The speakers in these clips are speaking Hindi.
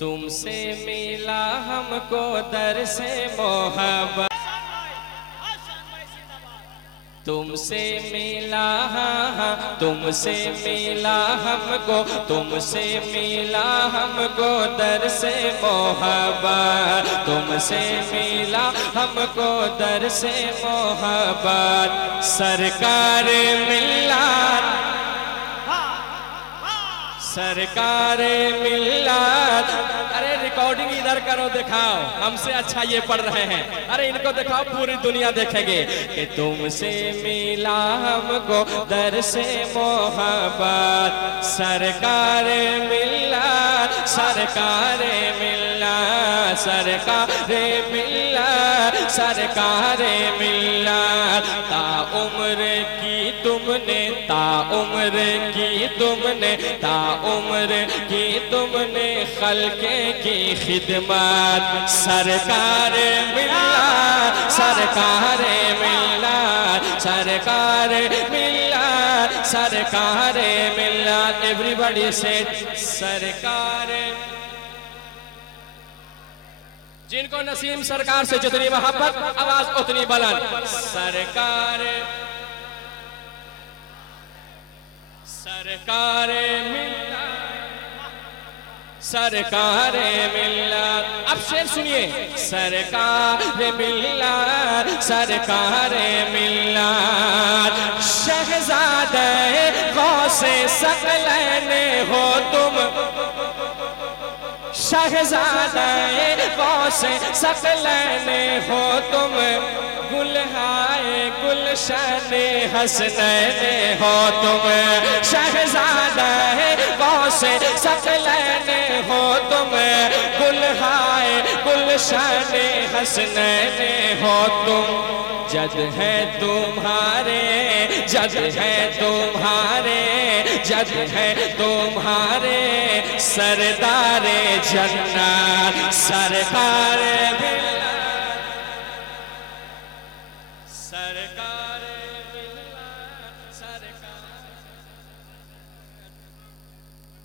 तुमसे मिला हमको दर से मोहब्बत, तुमसे मिला तुमसे मिला हमको, तुमसे मिला हमको दर से मोहब्बत, तुमसे मिला हमको दर से मोहब्बत। सरकार मिल्लत, सरकार मिल्लत। अरे रिकॉर्डिंग इधर करो, दिखाओ, हमसे अच्छा ये पढ़ रहे हैं। अरे इनको दिखाओ, पूरी दुनिया देखेंगे कि तुमसे मिला हमको दर से मोहब्बत। सरकार मिल्लत, सरकार मिल्लत, सरकार मिल्लत, सरकार मिल्लत। ताउम्र की तुमने, ताउम्र की तुमने, ताउम्र की तुमने खल्के की खिदमत। सरकार मिल्लत, सरकार मिल्लत, सरकार मिल्लत, सरकार मिल्लत। एवरीबॉडी से सरकार। जिनको नसीम सरकार से जितनी मोहब्बत, आवाज उतनी बुलंद। सरकार, सरकार मिल्लत, सरकार मिल्लत। अब शेर सुनिए। सरकार मिल्लत, सरकार मिल्लत। शहजादे गौसे सकलैन हो तुम, शहजादे गौसे सकलैन हो तुम। गुलहाए गुलशन हसनैन हो तुम। शहजादे गौसे सकलैन हो तुम। गुलहाए गुलशन हसनैन हो तुम। जद है तुम्हारे, जद है तुम्हारे, जद है तुम्हारे सरदारे जन्नत। सरकार मिल्लत, सरकार मिल्लत, सरकार।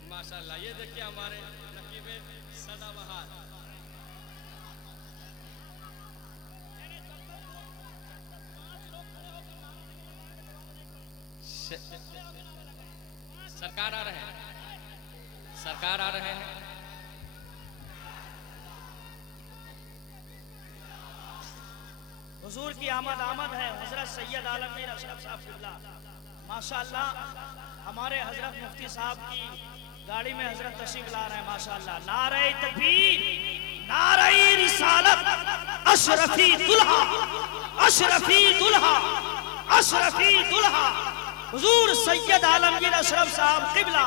माशाल्लाह, ये देखिए हमारे नकीबे सदाबहार। सरकार आ रहे हैं, सरकार आ रहे हैं। हुजूर की आमद आमद है। हजरत सैयद आलमगीर अशरफ साहब क़िबला माशाअल्लाह, हमारे हजरत मुफ्ती साहब की गाड़ी में हजरत तशरीफ ला रहे हैं माशाअल्लाह। नारे तकबीर, नारे रिसालत, अशरफी दुल्हा, अशरफी दुल्हा, अशरफी दुल्हा। हुजूर सैयद आलमगीर अशरफ साहब क़िबला,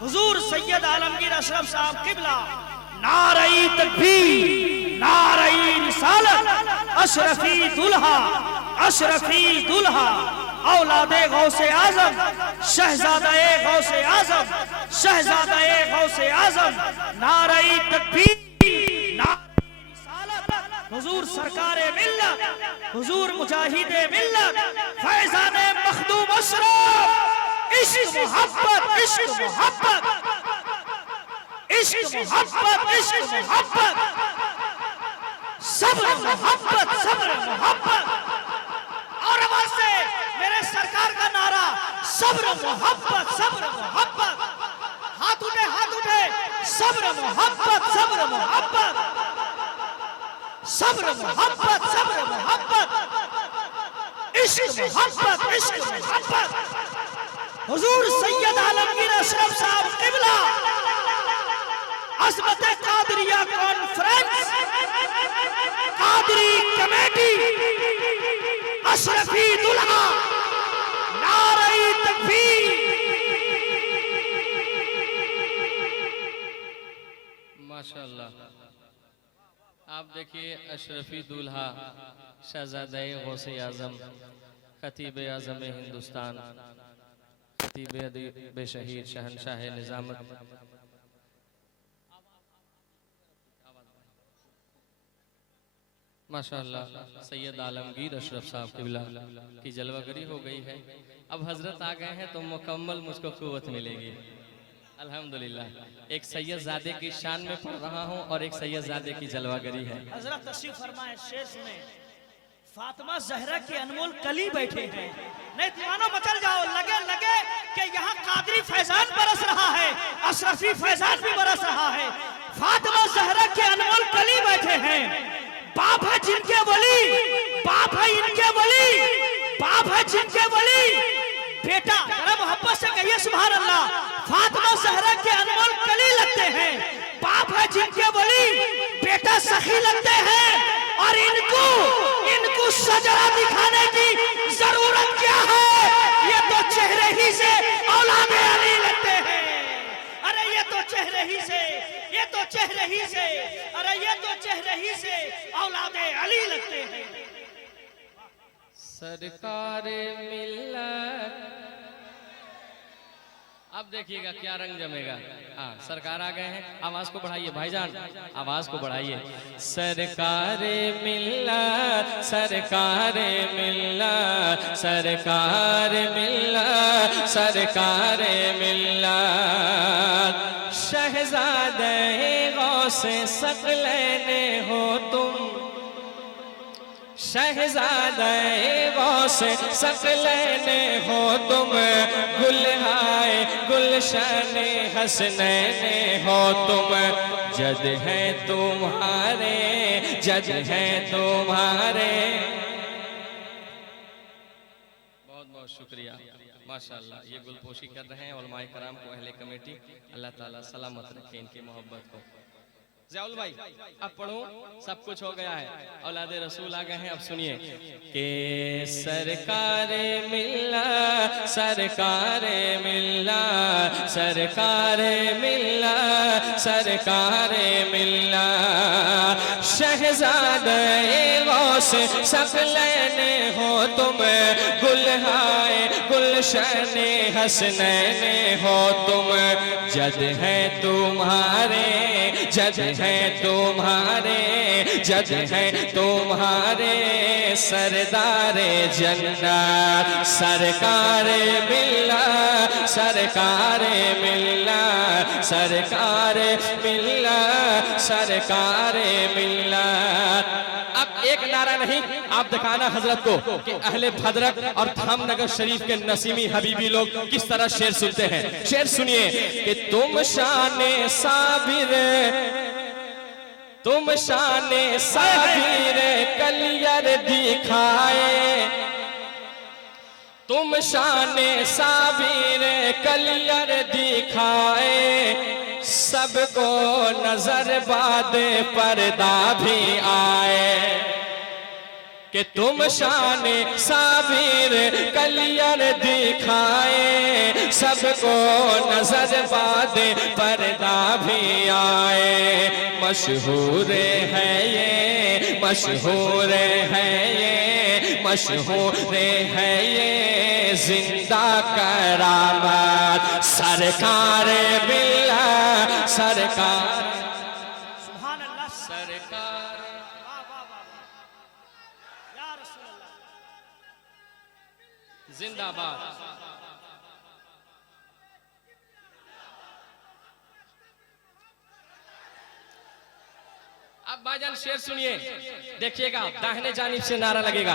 हुजूर सैयद आलमगीर अशरफ साहब क़िबला। नारे तकबीर, नारे रिसालत, अशरफी दुल्हा, अशरफी दुल्हा। औलादे गौसे आजम, शहजादे गौसे आजम, शहजादे गौसे आजम। नारे तकबीर, नारे रिसालत। हुजूर सरकारे मिल्लत, हुजूर मुजाहिदे मिल्लत, फैजाने मखदूम अशरफ। इश्क मोहब्बत, इश्क मोहब्बत, इश्क मोहब्बत, इश्क मोहब्बत। सब्र मोहब्बत, सब्र मोहब्बत। और आवाज से मेरे सरकार का नारा, सब्र मोहब्बत, सब्र मोहब्बत। हाथ उठे, हाथ उठे। सब्र मोहब्बत, सब्र मोहब्बत, सब्र मोहब्बत, सब्र मोहब्बत। इश्क मोहब्बत, इश्क मोहब्बत। हुजूर सैयद आलमगीर अशरफ साहब क़िबला, अज़मत कादरिया कॉन्फ्रेंस, कादरी कमेटी, अशरफी दुल्हा। नारे तकबीर। माशाअल्लाह, आप देखिए अशरफी दूल्हा, शहजादे गौसे आजम, खतीब आजम हिंदुस्तान, खतीब अदीब शहीद शहनशाह निजामत। माशाअल्लाह, सैयद आलमगीर अशरफ साहब क़िबला की जलवागरी हो गई है। अब हजरत आ गए हैं तो मुकम्मल मुझको क़ुव्वत मिलेगी। अल्हम्दुलिल्लाह। एक सैयदजादे की शान में पढ़ रहा हूँ और एक सैयदजादे की जलवागरी है। हजरत तशरीफ फरमाए, शेर सुने। फातिमा जहरा के अनमोल कली बैठे हैं, नहीं दीवानो मचल जाओ, लगे लगे कि यहाँ कादरी फैजान बरस रहा है, अशरफी फैजान भी बरस रहा है। फातिमा जहरा के अनमोल कली बैठे हैं, बाप है जिनके वली, बाप है इनके वली, बाप है जिनके वली, बेटा जरा मोहब्बत से कहिए सुभान अल्लाह। फातिमा जहरा के अनमोल कली लगते हैं, बाप है जिनके वली, बेटा सखी लगते हैं, और इनको सजरा दिखाने की जरूरत क्या है? ये तो चेहरे ही से औलाद अली लगते हैं। अरे ये तो चेहरे ही से, ये तो चेहरे ही से, अरे ये तो चेहरे ही से औलाद अली लगते हैं। सरकार मिल्लत, अब देखिएगा क्या रंग जमेगा। हाँ, सरकार आ गए हैं, आवाज को बढ़ाइए भाईजान, आवाज को बढ़ाइए। सरकार मिल्लत, सरकार मिल्लत, सरकार मिल्लत, सरकार मिल्लत, शहजादे गौसे सकलैने हो तुम, शहजादे गौसे सकलैने हो तुम, गुलहाए गुलशन हसनैने हो तुम, जद है तुम्हारे, जद है तुम्हारे। बहुत बहुत शुक्रिया, माशाअल्लाह। ये गुलपोशी कर रहे हैं उलमाए कराम को, अहले कमेटी, अल्लाह ताला सलामत रखे इनकी मोहब्बत को। ज़याउल भाई अब पढ़ो, सब कुछ हो गया है, औलादे रसूल आ गए हैं। अब सुनिए कि सरकार मिल्लत, सरकार मिल्लत, सरकार मिल्लत, सरकार मिल्लत, शहजादे गौसे सकलैने हो तुम, गुलहाए गुलशन हसनैने हो तुम, जद है तुम्हारे, जद है तुम्हारे, जद है तुम्हारे, सरदारे जन्नत, सरकार मिल्लत, सरकार मिल्लत, सरकार मिल्लत, सरकार मिल्लत। अब एक नारा नहीं, आप दिखाना हजरत को कि अहले भद्रक और धामनगर शरीफ के नसीमी हबीबी लोग किस तरह शेर सुनते हैं। शेर सुनिए कि तुम शाने साबिर, तुम शाने साबिर कलियर दिखाए, तुम शाने साबिर कलियर दिखाए, सबको नजर बाद पर्दा भी आए, कि तुम शाने साबिर कलियर दिखाए, सबको नजर बाद पर्दा भी आए। मशहूर है ये, मशहूर है ये, मशहूर है ये जिंदा करामत, सरकार मिल्लत, सरकार सुभान अल्लाह, सरकार। वाह वाह वाह, या रसूल अल्लाह, जिंदाबाद। अब भाईजान शेर सुनिए, देखिएगा दाहिने जानिब से नारा लगेगा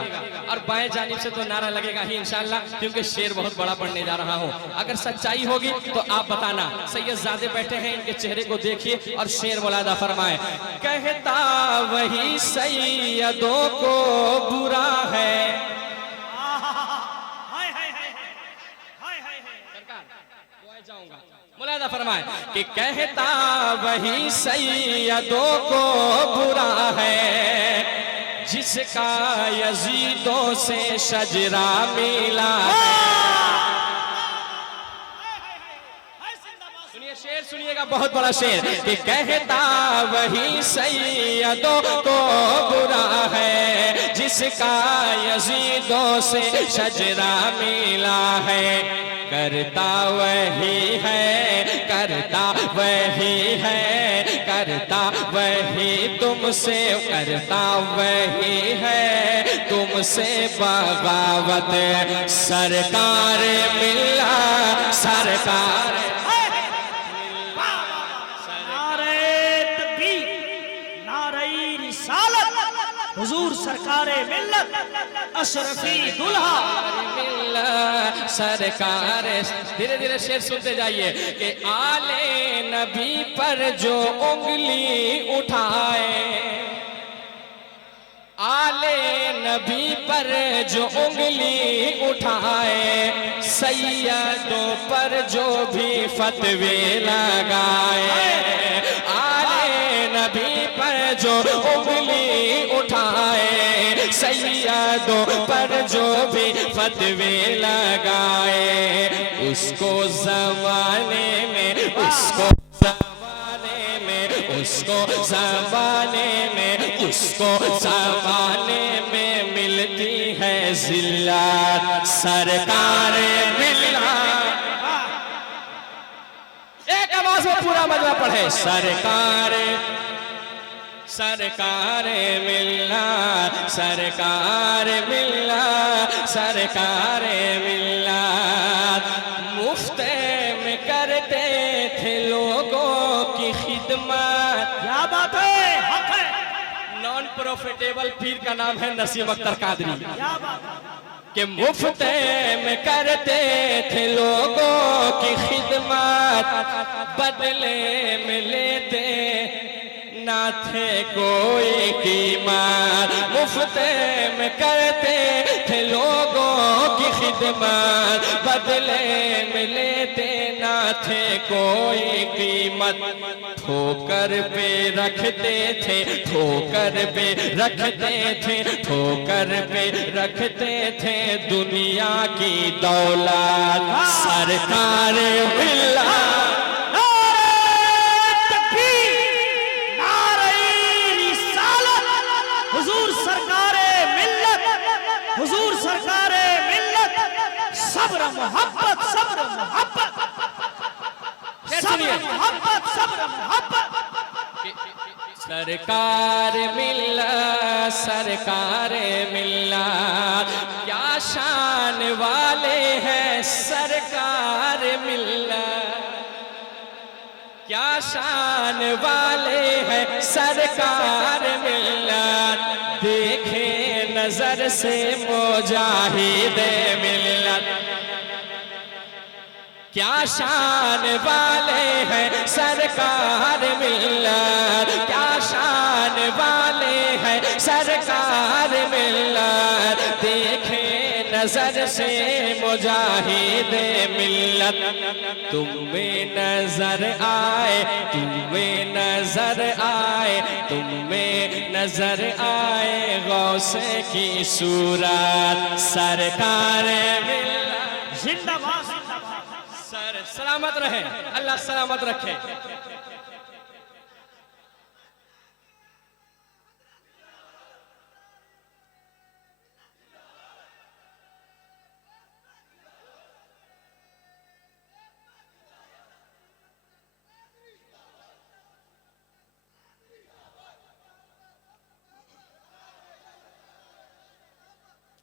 और बाएं जानिब से तो नारा लगेगा ही इंशाअल्लाह, क्योंकि शेर बहुत बड़ा पढ़ने जा रहा हूं। अगर सच्चाई होगी तो आप बताना। सैयदजादे बैठे हैं, इनके चेहरे को देखिए और शेर मुलादा फरमाए। कहता वही सैयदों को बुरा है, हाय हाय हाय हाय हाय हाय, जाऊंगा मुलादा फरमाए कि कहता वही सैयदों को बुरा है, जिसका यजीदों से शजरा मिला है। सुनिए शेर, सुनिएगा बहुत बड़ा शेर कि कहता वही सैयदों को बुरा है, जिसका यजीदों से शजरा मिला है। करता वही है, करता वही है, करता वही तुमसे, करता वही है तुमसे बगावत, सरकार मिल्लत, सरकार हुजूर सरकारे मिल्लत अशरफी दुल्हा। सरकार, धीरे धीरे शेर सुनते जाइए कि आले नबी पर जो उंगली उठाए, आले नबी पर जो उंगली उठाए, सैयदों पर जो भी फतवे लगाए, आले नबी पर जो उंगली उठाए, सैयदों पर जो भी फतवे लगाए, उसको ज़माने में, उसको ज़माने में, उसको ज़माने में, उसको ज़माने में मिलती है ज़िल्लत। सरकार मिल्लत, एक आवाज में पूरा मजमा पढ़े। सरकार, सरकार मिल्लत, सरकार मिल्लत, सरकार मिल्लत। मुफ्त में करते थे लोगों की खिदमत। क्या बात है, हक है। नॉन प्रॉफिटेबल पीर का नाम है नसीम अख्तर कादरी। क्या बात है। कि मुफ्त में करते थे लोगों की खिदमत, बदले में लेते ना थे कोई कीमत। मुफ्त में करते थे लोगों की खिदमत, बदले में लेते ना थे कोई कीमत। ठोकर पे रखते थे, ठोकर पे रखते थे, ठोकर पे रखते थे दुनिया की दौलत। सरकार मिल्लत, हुजूर सरकारे मिल्लत, हुजूर सरकारे मिल्लत। सब्र मोहब्बत, सब्र मोहब्बत, सब्र मोहब्बत, सब्र मोहब्बत। सरकार मिल्लत, सरकार मिल्लत। क्या शान वाले हैं सरकार मिल्लत, क्या शान वाले हैं सरकार मिल्लत। देखे नजर से मुजाहिद मिल्लत, क्या शान वाले हैं सरकार मिल्लत, क्या शान वाले हैं सरकार मिल्लत। देखे नजर से मुजाहिद मिल्लत। तुम्हें नजर आए, तुम्हें नजर आए, तुम्हें नजर आए गौसे की सूरत। सरकार मिल्लत जिंदाबाद, सर सलामत रहे, अल्लाह सलामत रखे।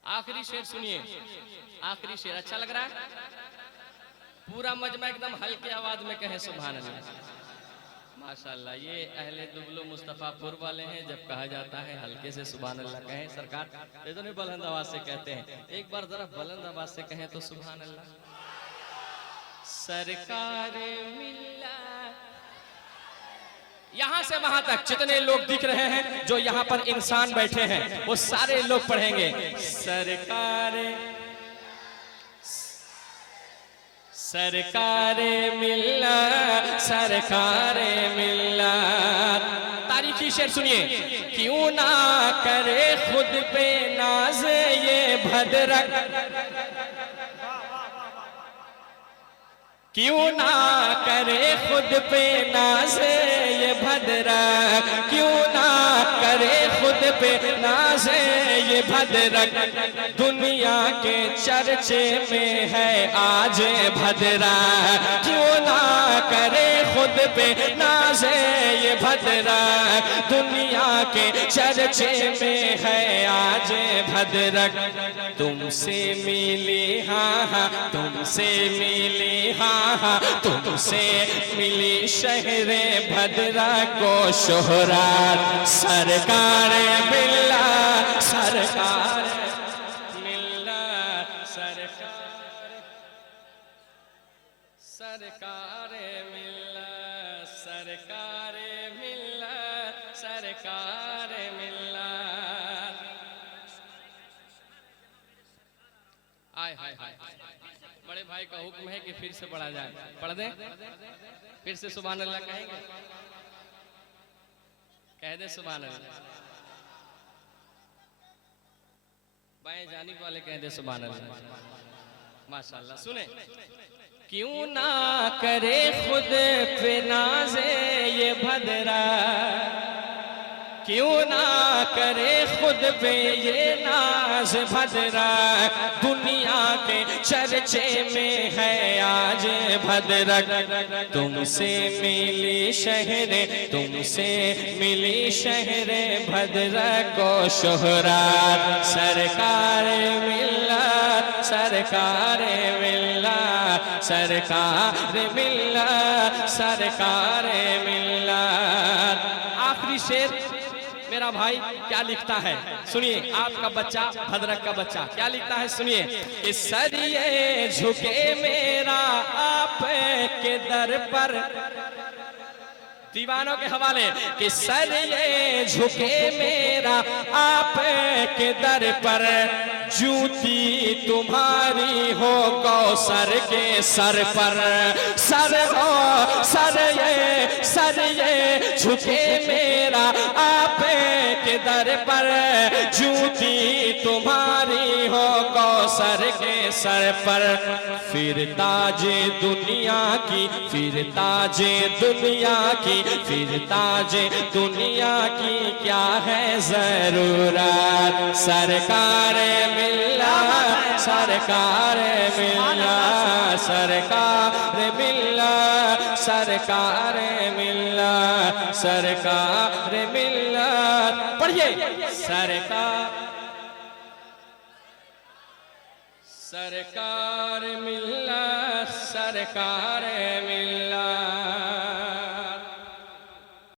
आखिरी शेर सुनिए, आखिरी शेर अच्छा लग रहा है? पूरा मजमा एकदम हल्के आवाज में कहे सुभान अल्लाह। माशाअल्लाह, ये अहले दुबलो मुस्तफापुर वाले हैं। जब कहा जाता है हल्के से सुभान अल्लाह कहें सरकार, ये तो नहीं बुलंद आवाज से कहते हैं। एक बार जरा बुलंद आवाज से कहें तो सुभान अल्लाह। सरकार मिल्लत, यहां से वहां तक जितने लोग दिख रहे हैं, जो यहां पर इंसान बैठे हैं, वो सारे लोग पढ़ेंगे सरकार, सरकार मिल्लत, सरकार मिल्लत। तारीखी शेर सुनिए। क्यों ना करे खुद पे नाज ये भद्रक, क्यों ना करे खुद पे नाज ये भद्रक, क्यों ना करे खुद पे नाज ये भद्रक। दुनिया के चर्चे में है आज भद्रक, क्यों ना करे खुद पे नाज ये भद्रक। दुनिया के चर्चे में है आज भद्रक। तुमसे मिली हाँ हाँ, तुमसे मिली हाँ हाँ, तुमसे मिली शहरे भद्रा को शोहरात। सरकार मिल्लत, सरकार मिल्लत सरकार सरकार मिल्लत सरकार मिल्लत सरकार मिल्लत। आय हाय हाय बड़े भाई का हुक्म है कि फिर से पढ़ा जाए, पढ़ दे फिर से सुभान अल्लाह कहेंगे, कह दे सुभान अल्लाह, बाएं जानिब वाले कह दे सुभान अल्लाह। माशाअल्लाह। सुने, क्यों ना करे खुद पे नाज़े ये भदरा, क्यों ना करे खुद पे ये नाज भदरा, दुनिया के चर्चे में है आज भद्रक। तुमसे मिली शहरे, तुमसे मिली शहरे भद्रक को शोहरात सरकार मिल्लत सरकार मिल्लत सरकार मिल्लत सरकार मिल्लत। आखिरी शेर मेरा भाई क्या लिखता है सुनिए, आपका बच्चा भद्रक का बच्चा क्या लिखता है सुनिए। इस सरिये झुके मेरा आप के दर पर, दीवानों के हवाले कि सरिये झुके मेरा आप के दर पर, जूती तुम्हारी हो कौसर के सर पर, सर हो सर ये झुके मेरा आप के दर पर, जूती तुम्हारी हो कौसर के सर पर। फिर ताजे दुनिया की, फिर ताजे दुनिया की, फिर ताजे दुनिया की क्या है जरूरत, सरकार मिल्लत सरकार मिल्लत सरकार मिल्लत सरकार मिल्लत सरकार मिल्लत। पढ़िए, सरकार मिल्लत सरकार मिल्लत